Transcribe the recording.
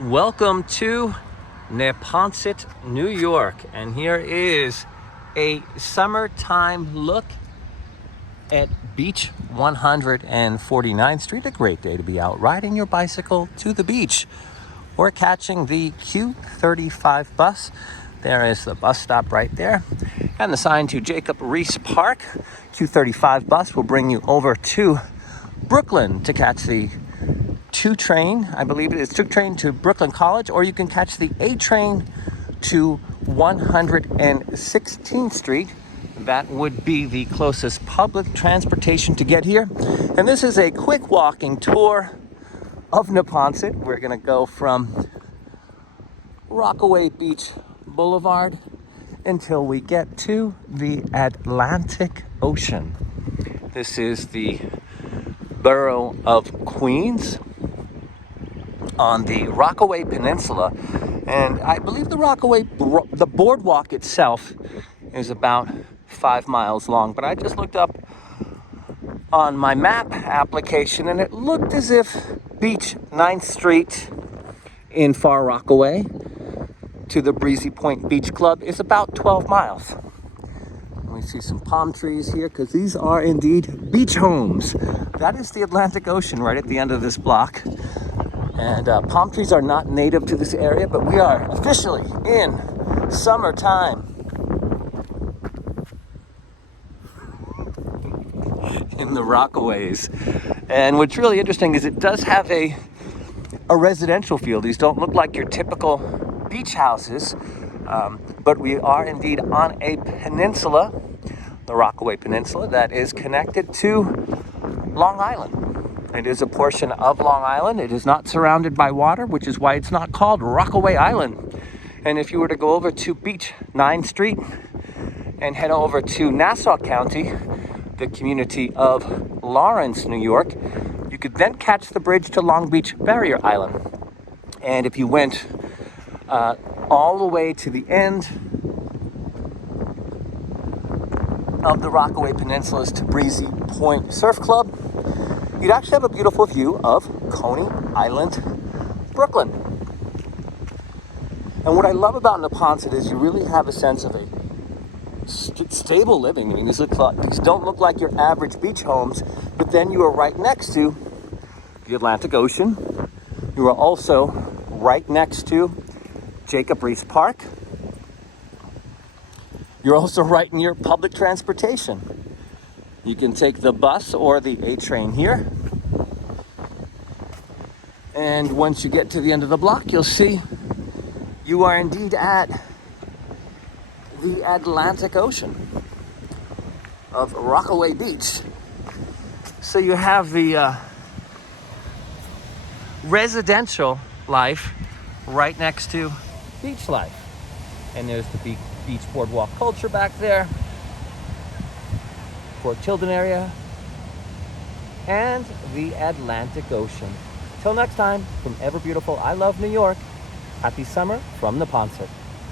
Welcome to Neponsit, New York, and here is a summertime look at Beach 149th Street. A great day to be out riding your bicycle to the beach or catching the Q35 bus. There is the bus stop right there, and the sign to Jacob Riis Park. Q35 bus will bring you over to Brooklyn to catch the 2 train, I believe it is 2 train to Brooklyn College, or you can catch the A train to 116th Street. That would be the closest public transportation to get here. And this is a quick walking tour of Neponsit. We're going to go from Rockaway Beach Boulevard until we get to the Atlantic Ocean. This is the borough of Queens on the Rockaway Peninsula, and I believe the boardwalk itself is about 5 miles long, but I just looked up on my map application and it looked as if Beach 9th Street in Far Rockaway to the Breezy Point Beach Club is about 12 miles. We see some palm trees here because these are indeed beach homes. That is the Atlantic Ocean right at the end of this block. And palm trees are not native to this area, but we are officially in summertime in the Rockaways. And what's really interesting is it does have a residential feel. These don't look like your typical beach houses, but we are indeed on a peninsula, the Rockaway Peninsula, that is connected to Long Island. It is a portion of Long Island. It is not surrounded by water, which is why it's not called Rockaway Island. And if you were to go over to Beach 9th Street and head over to Nassau County, the community of Lawrence, New York, you could then catch the bridge to Long Beach Barrier Island. And if you went all the way to the end of the Rockaway Peninsulas to Breezy Point Surf Club, you'd actually have a beautiful view of Coney Island, Brooklyn. And what I love about Neponsit is you really have a sense of a stable living. I mean, these don't look like your average beach homes, but then you are right next to the Atlantic Ocean. You are also right next to Jacob Riis Park. You're also right near public transportation. You can take the bus or the A train here. And once you get to the end of the block, you'll see you are indeed at the Atlantic Ocean of Rockaway Beach. So you have the residential life right next to beach life. And there's the beach boardwalk culture back there. Fort Tilden area, and the Atlantic Ocean. Till next time, from ever beautiful I love New York, happy summer from Neponsit.